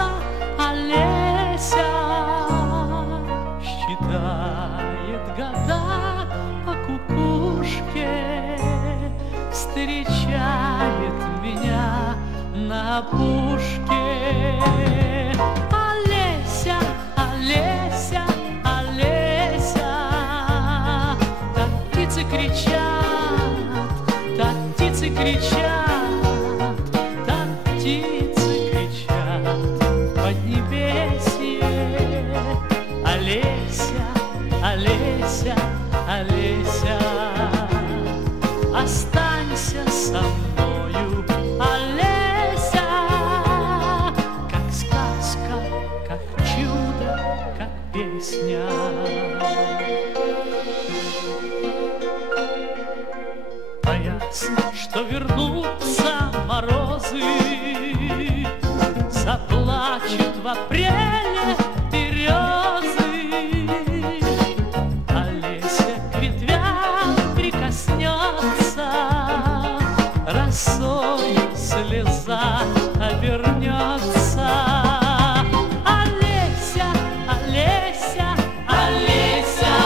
вернется Олеся. Считает года по кукушке, встречает меня на опушке. Олеся, Олеся, Олеся, так птицы кричат, так птицы кричат, так птицы кричат в поднебесье. Олеся, Олеся, Олеся, останься со мною, Олеся, как сказка, как чудо, как песня. Боятся, что вернутся морозы, заплачут в апреле березы. Олеся к ветвям прикоснется, росой слеза обернется. Олеся, Олеся, Олеся,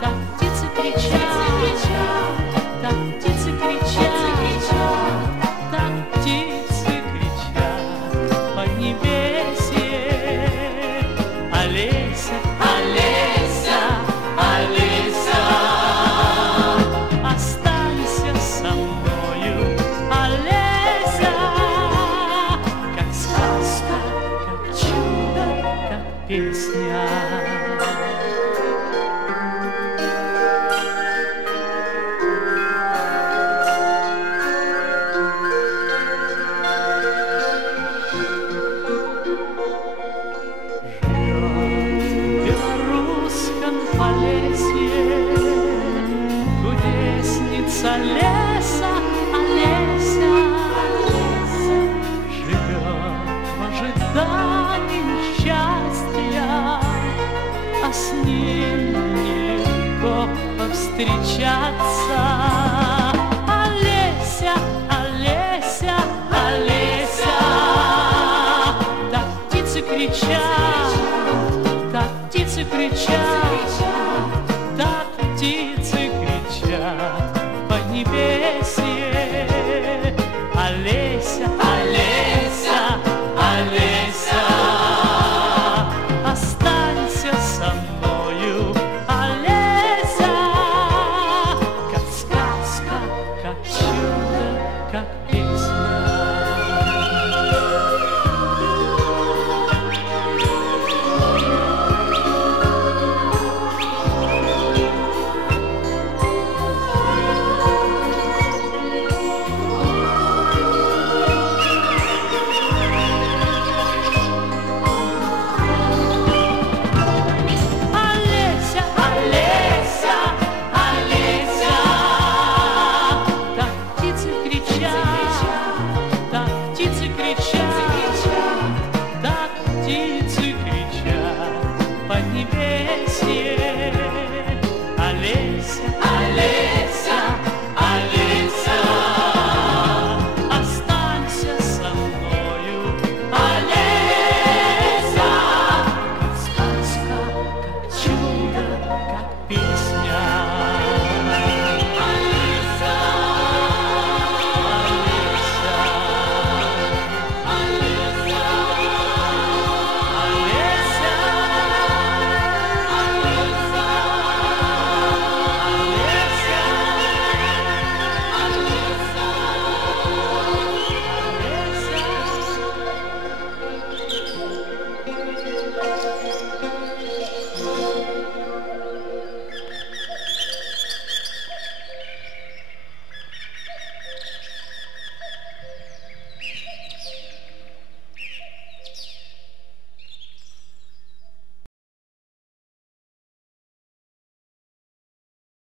так птицы кричат, так птицы кричат, так птицы кричат в поднебесье. Олеся, Олеся, Олеся, останься со мною, Олеся, как сказка, как чудо, как песня. Полесье кудесница леса Олеся, живет в ожидании счастья, а с ним нелегко повстречаться.